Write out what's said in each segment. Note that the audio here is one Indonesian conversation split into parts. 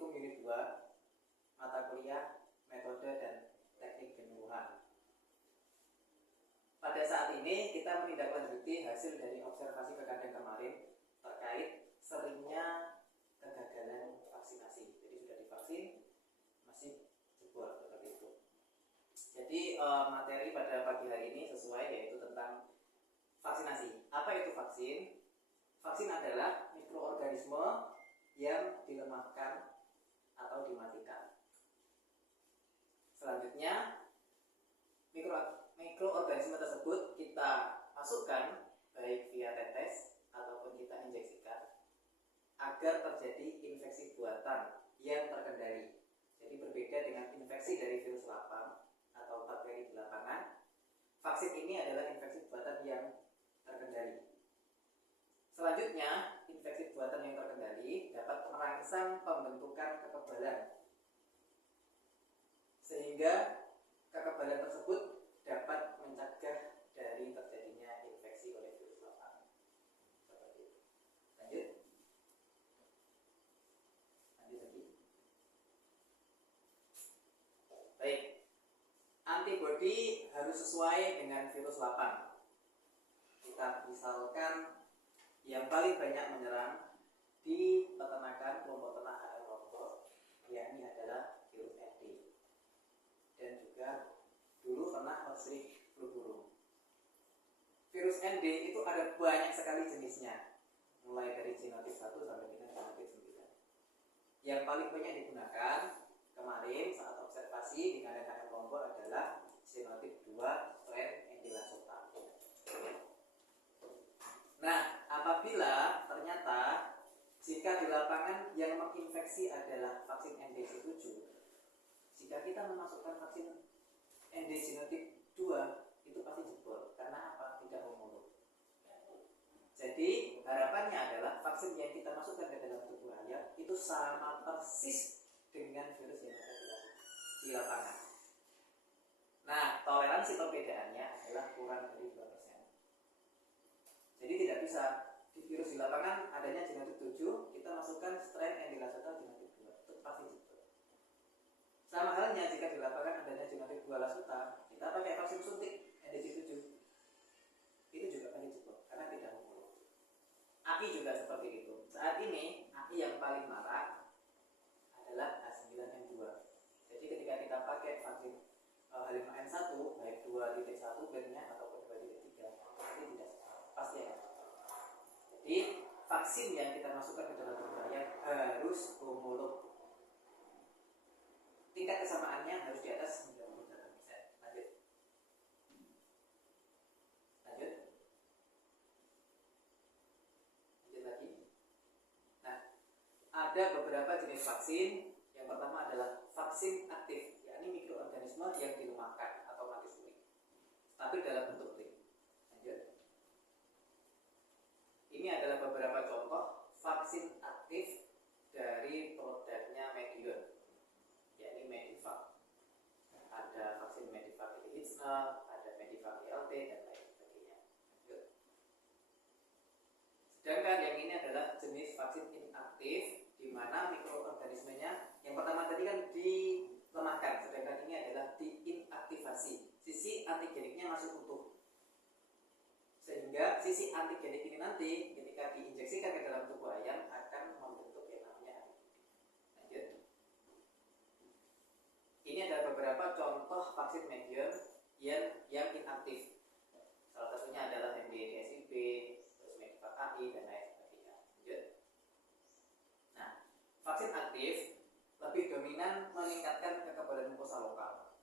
Praktikum Unit 2, mata kuliah Metode dan Teknik Penyembuhan. Pada saat ini kita menindaklanjuti hasil dari observasi Kakandeng kemarin terkait seringnya kegagalan vaksinasi. Jadi sudah divaksin masih jebol seperti itu. Jadi materi pada pagi hari ini sesuai, yaitu tentang vaksinasi. Apa itu vaksin? Vaksin adalah mikroorganisme yang dilemahkan atau dimatikan. Selanjutnya, mikroorganisme tersebut kita masukkan baik via tetes ataupun kita injeksikan agar terjadi infeksi buatan yang terkendali. Jadi berbeda dengan infeksi dari virus lapang atau bakteri di lapangan, vaksin ini adalah infeksi buatan yang terkendali. Selanjutnya, infeksi buatan yang terkendali dapat merangsang pembentukan kekebalan, sehingga kekebalan tersebut dapat mencegah dari terjadinya infeksi oleh virus lapang. Seperti itu. Lanjut lagi. Baik, antibodi harus sesuai dengan virus lapang. Kita misalkan yang paling banyak menyerang di peternakan kelompok ternak HL lombok, yakni adalah virus ND, dan juga dulu pernah outbreak flu burung. Virus ND itu ada banyak sekali jenisnya, mulai dari genotip 1 sampai dengan genotip 9. Yang paling banyak digunakan kemarin saat observasi di kandang HL lombok adalah genotip 2 strain Endillasota. Nah, apabila ternyata jika di lapangan yang menginfeksi adalah vaksin NDC7, jika kita memasukkan vaksin ND genotip 2, itu pasti jebol. Karena apa? Tidak homolog. Jadi harapannya adalah vaksin yang kita masukkan ke dalam tubuh ayam itu sama persis dengan virus yang ada di lapangan. Nah, toleransi perbedaannya adalah kurang dari 2%. Jadi tidak bisa di virus di lapangan adanya genotip 7, kita masukkan strain Endillasota genotip 2, itu pasti jebol. Sama halnya jika di lapangan adanya genotip 2 Lasota, kita pakai vaksin suntik NDC7, itu juga pasti jebol karena tidak homolog. AKI juga seperti itu. Saat ini AKI yang paling marak adalah H9N2. Jadi ketika kita pakai vaksin H5N1 baik 2.1 bandnya ataupun 2.3, pasti tidak pasti ya. Jadi vaksin yang kita masukkan ke dalam tubuh ayam harus homolog. Tingkat kesamaannya harus di atas 98%. Lanjut lagi. Nah, ada beberapa jenis vaksin. Yang pertama adalah vaksin aktif, yakni mikroorganisme yang dilemahkan atau mati suri, tapi dalam bentuk ring. Lanjut. Ini adalah beberapa contoh vaksin aktif dari produknya Medion, yakni Medivac. Ada vaksin Medivac Hitchner, ada Medivac ILT, dan lain sebagainya. Sedangkan yang ini adalah jenis vaksin inaktif, di mana mikroorganismenya yang pertama tadi kan dilemahkan, sedangkan ini adalah diinaktivasi. Sisi antigeniknya masih utuh, sehingga sisi antigenik ini nanti ketika diinjeksikan ke dalam tubuh ayam akan membentuk yang namanya antibodi. Lanjut. Ini adalah beberapa contoh vaksin Medion yang inaktif. Salah satunya adalah MDD-SIB, terus Medivac AI, dan lain sebagainya. Lanjut. Nah, vaksin aktif lebih dominan meningkatkan kekebalan mukosa lokal,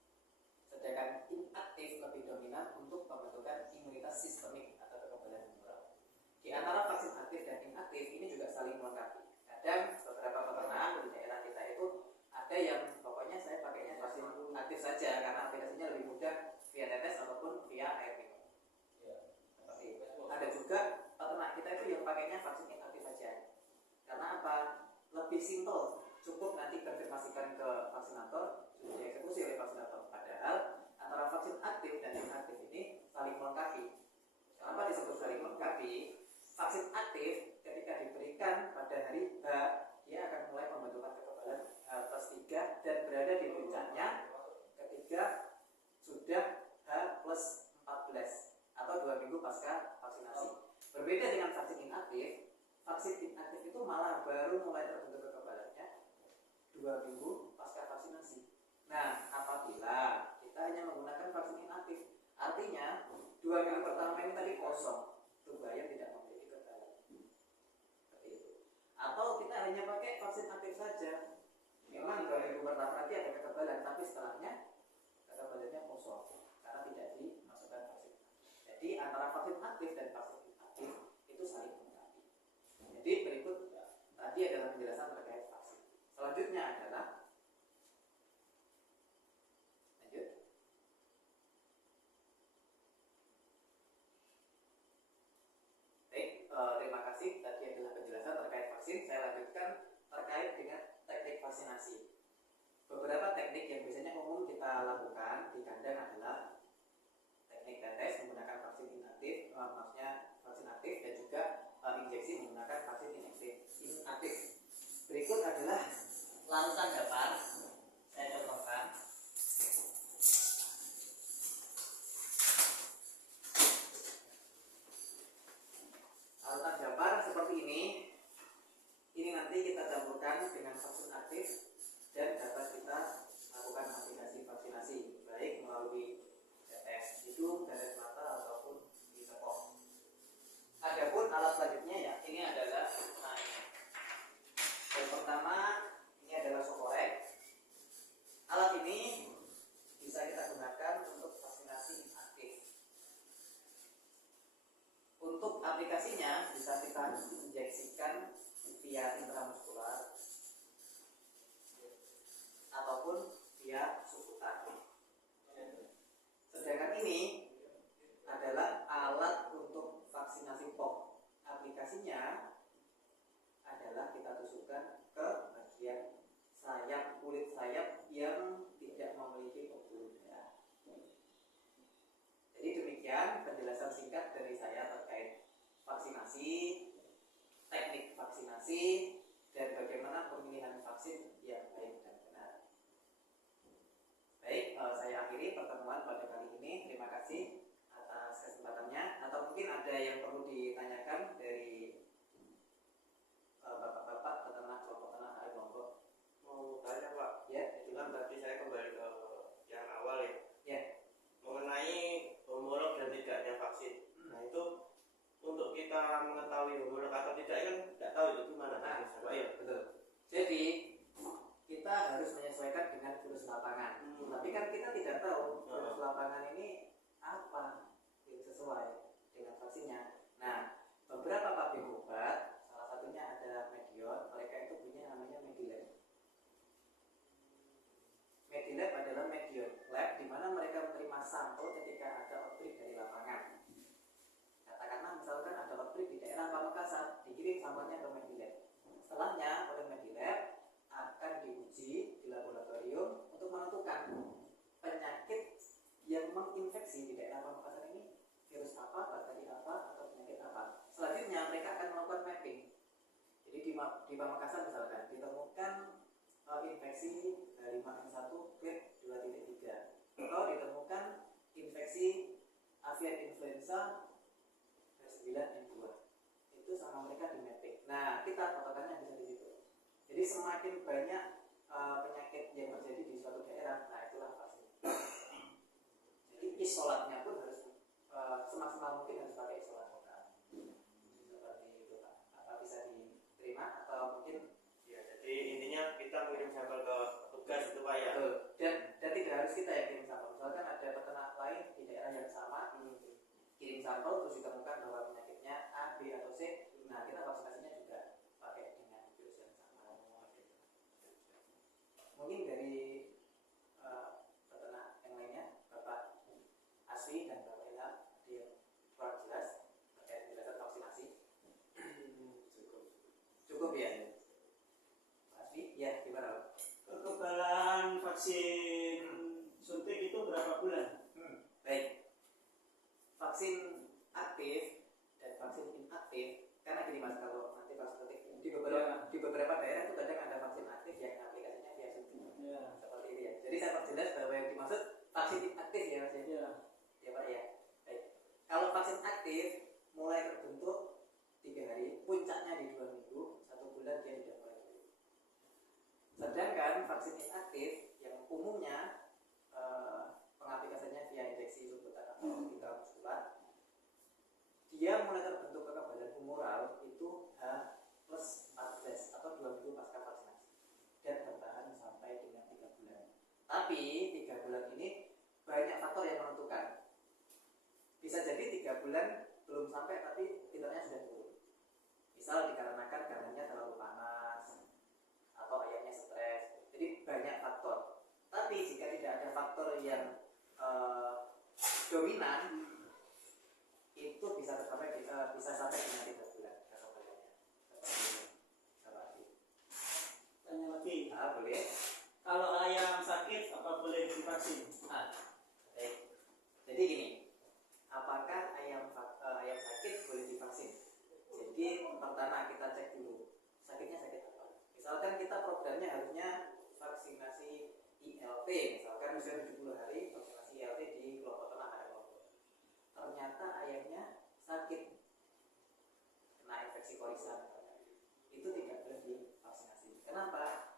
sedangkan inaktif lebih dominan untuk pembentukan imunitas sistemik atau kekebalan humoral. Di antara vaksin aktif dan inaktif ini juga saling melengkapi. Kadang beberapa peternak di daerah kita itu ada yang pokoknya saya pakainya vaksin aktif saja karena aplikasinya lebih mudah via tetes ataupun via air minum. Seperti itu. Ada juga peternak kita itu yang pakainya vaksin inaktif saja. Karena apa? Lebih simpel, cukup nanti konfirmasikan ke vaksinator, sudah dieksekusi oleh vaksinator. Padahal antara vaksin aktif dan inaktif ini saling melengkapi. Kenapa disebut saling melengkapi? Vaksin aktif ketika diberikan pada hari H, dia akan mulai pembentukan kekebalan malah baru mulai terbentuk kekebalannya 2 minggu pasca vaksinasi. Nah, apabila kita hanya menggunakan vaksin inaktif, artinya 2 minggu pertama ini tadi kosong, tubuh ayam tidak memiliki kekebalan. Seperti itu. Atau kita hanya pakai vaksin aktif saja. Memang 2 minggu pertama nanti ada kekebalan, tapi setelahnya kekebalannya kosong karena tidak dimasukkan vaksin. Jadi antara vaksin aktif dan vaksin inaktif itu saling melengkapi. Jadi berikut tadi adalah penjelasan terkait vaksin. Selanjutnya adalah lanjut. Baik, terima kasih. Tadi adalah penjelasan terkait vaksin. Saya lanjutkan terkait dengan teknik vaksinasi. Beberapa teknik yang biasanya umum kita lakukan di kandang adalah teknik tetes menggunakan vaksin inaktif, maksudnya vaksin aktif, dan juga injeksi menggunakan vaksin inaktif. Berikut adalah larutan dapar. Saya contohkan. Larutan dapar seperti ini. Ini nanti kita campurkan dengan vaksin aktif dan dapat kita lakukan aplikasi vaksinasi baik melalui tetes hidung, tetes mata ataupun di tepok. Adapun alat selanjutnya ya, ini adalah yang pertama ini adalah sokorek. Alat ini bisa kita gunakan untuk vaksinasi aktif. Untuk aplikasinya bisa kita injeksikan via intramuskular ataupun via susutan. Sedangkan ini adalah alat untuk vaksinasi POK. Aplikasinya adalah kita tusukkan ke bagian sayap, kulit sayap yang tidak memiliki pembuluh darah. Jadi demikian penjelasan singkat dari saya terkait vaksinasi, teknik vaksinasi, dan bagaimana pemilihan vaksin yang baik dan benar. Baik, saya akhiri pertemuan pada kali ini. Terima kasih atas kesempatannya. Atau mungkin ada yang perlu ditanyakan dari bapak-bapak peternak kelompok ternak hari kelompok. Mau tanya Pak, ya itu kan tadi saya kembali ke yang awal ya. Ya. Mengenai homolog dan tidaknya vaksin. Nah itu untuk kita mengetahui homolog atau tidak kan tidak tahu itu gimana. Nah, ya betul. Jadi kita harus menyesuaikan dengan virus lapangan. Tapi kan kita tidak tahu virus lapangan ini apa yang sesuai dengan vaksinnya. Nah, beberapa pabrik obat, salah satunya ada Medion, mereka itu punya namanya Medilab. Medilab adalah Medion lab di mana mereka menerima sampel ketika ada outbreak dari lapangan. Katakanlah misalkan ada outbreak di daerah Pamekasan, dikirim sampelnya ke Medilab. Setelahnya oleh Medilab akan diuji di laboratorium untuk menentukan penyakit yang menginfeksi di daerah Pamekasan ini virus apa, bakteri apa, atau penyakit apa. Selanjutnya mereka akan melakukan mapping. Jadi di Pamekasan misalkan ditemukan infeksi H5N1 grade 2.3 atau ditemukan infeksi avian influenza H9N2. Itu sama mereka di mapping. Nah, kita patokannya bisa di situ. Jadi semakin banyak penyakit yang terjadi di suatu daerah, nah itulah vaksin. Jadi isolatnya pun harus semaksimal mungkin harus pakai isolat lokal. Seperti itu Pak. Apa bisa diterima atau mungkin? Ya, jadi intinya kita mengirim sampel ke petugas itu Pak ya. Betul. Dan tidak harus kita yang kirim sampel. Misalkan ada peternak lain di daerah yang sama, kirim sampel terus ditemukan bahwa penyakitnya A, B atau C. Nah kita vaksinasinya juga pakai dengan virus yang sama. Mungkin dari peternak yang lainnya, Bapak Asfi dan Bapak Ilham, ada yang kurang jelas terkait penjelasan vaksinasi? Cukup ya? Pak Asfi, ya gimana Pak? Kekebalan vaksin suntik itu berapa bulan? Baik. Vaksin aktif dan vaksin inaktif, karena gini Mas, kalau nanti vaksin aktif di beberapa daerah itu kadang ada vaksin aktif yang aplikasinya via suntik. Ya. Seperti itu ya. Jadi saya perjelas bahwa yang dimaksud vaksin inaktif ya Mas ya. Ya Pak ya. Baik. Kalau vaksin aktif mulai terbentuk 3 hari, puncaknya di 2 minggu, 1 bulan Tapi 3 bulan ini banyak faktor yang menentukan. Bisa jadi 3 bulan belum sampai tapi titernya sudah turun. Misal dikarenakan kandangnya terlalu panas atau ayamnya stres. Jadi banyak faktor. Tapi jika tidak ada faktor yang dominan, itu bisa sampai dengan 3 bulan kekebalannya. Tanya lagi. Boleh. Kalau ayam sakit, apa boleh divaksin? Baik. Jadi gini, apakah ayam sakit boleh divaksin? Jadi pertama kita cek dulu sakitnya sakit apa. Misalkan kita programnya harusnya vaksinasi ILT, misalkan usia 70 hari vaksinasi ILT di kelompok ternak ada kelompok. Ternyata ayamnya sakit, kena infeksi korisa, itu tidak boleh divaksinasi. Kenapa?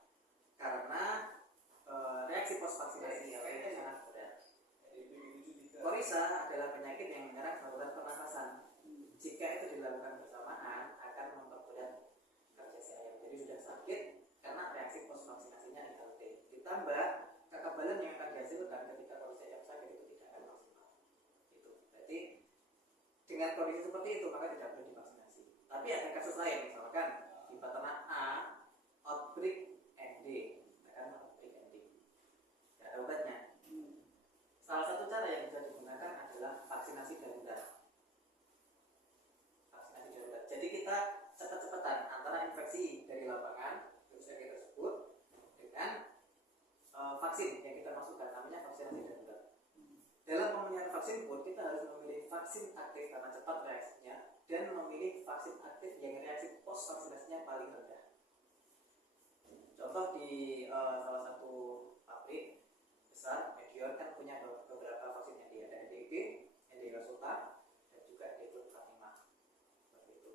Karena reaksi post vaksinasi ILT itu sangat berat. Korisa adalah penyakit yang menyerang saluran pernafasan. Jika itu dilakukan bersamaan akan memperberat kerja si ayam. Jadi sudah sakit karena reaksi post vaksinasinya ILT. Ditambah kekebalan yang akan dihasilkan ketika korisa ayam sakit itu tidak akan maksimal. Itu. Jadi dengan kondisi seperti itu maka tidak boleh divaksinasi. Tapi ada kasus lain, misalkan di peternak A outbreak ND, misalkan outbreak ND, tidak ada obatnya. Salah satu cara yang bisa digunakan adalah vaksinasi darurat. Vaksinasi darurat. Jadi kita cepat-cepatan antara infeksi dari lapangan virus tersebut dengan vaksin yang kita masukkan, namanya vaksinasi darurat. Dalam pemilihan vaksin pun kita harus memilih vaksin aktif karena cepat reaksinya dan memilih vaksin aktif yang reaksi post vaksinasinya paling rendah. Contoh di salah satu pabrik besar Medion kan punya beberapa vaksin yang ada NDG, ND Resulta, dan juga ND Plus 45. Seperti itu.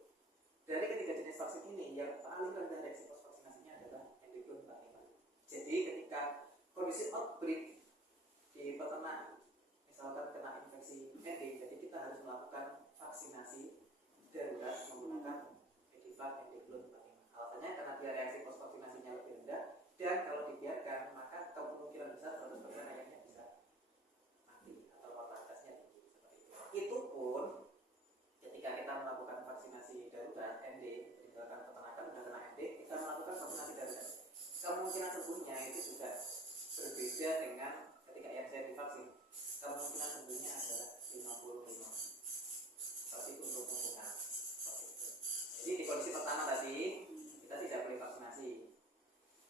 Dari ketiga jenis vaksin ini yang paling rendah reaksi post vaksinasinya adalah ND Plus 45. Jadi ketika kondisi outbreak di peternak misalkan kena infeksi ND, jadi kita harus melakukan vaksinasi darurat menggunakan Medivac ND Plus 45. Alasannya karena dia reaksi post vaksinasinya lebih rendah dan kalau dibiarkan maka kemungkinan besar 100% ayamnya bisa mati atau mortalitasnya tinggi seperti itu. Itu pun ketika kita melakukan vaksinasi darurat ND, misalkan peternakan sudah kena ND, kita melakukan vaksinasi darurat. Kemungkinan sembuhnya itu juga berbeda dengan ketika ayam saya divaksin. Kemungkinan sembuhnya adalah 55. Seperti itu untuk hubungan. Jadi di kondisi pertama tadi kita tidak boleh vaksinasi.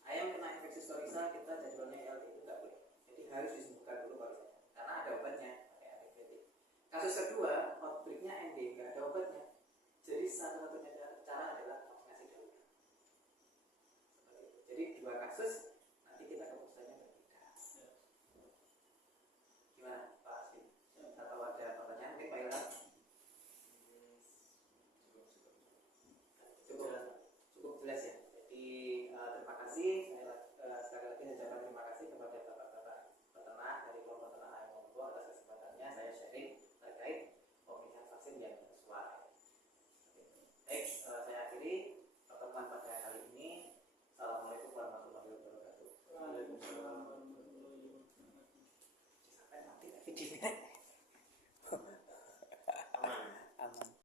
Ayam kena infeksi korisa kita jadwalnya ILT itu tidak boleh. Jadi harus disembuhkan dulu korisanya karena ada obatnya pakai antibiotik. Kasus kedua outbreaknya ND nggak ada obatnya. Jadi satu-satunya cara adalah vaksinasi darurat. Seperti itu. Jadi dua kasus nanti kita keputusannya berbeda. Gimana Pak Asfi? Atau ada pertanyaan mungkin Pak Ilham? Cukup jelas ya. Jadi terima kasih. Sekali lagi saya ucapkan terima kasih kepada bapak-bapak peternak dari kelompok peternak ayam Monggo atas kesempatannya saya sharing terkait pemilihan vaksin yang sesuai. Baik, saya akhiri pertemuan pada kali ini. Assalamualaikum warahmatullahi wabarakatuh. Waalaikumsalam warahmatullahi wabarakatuh. Sampai mati videonya.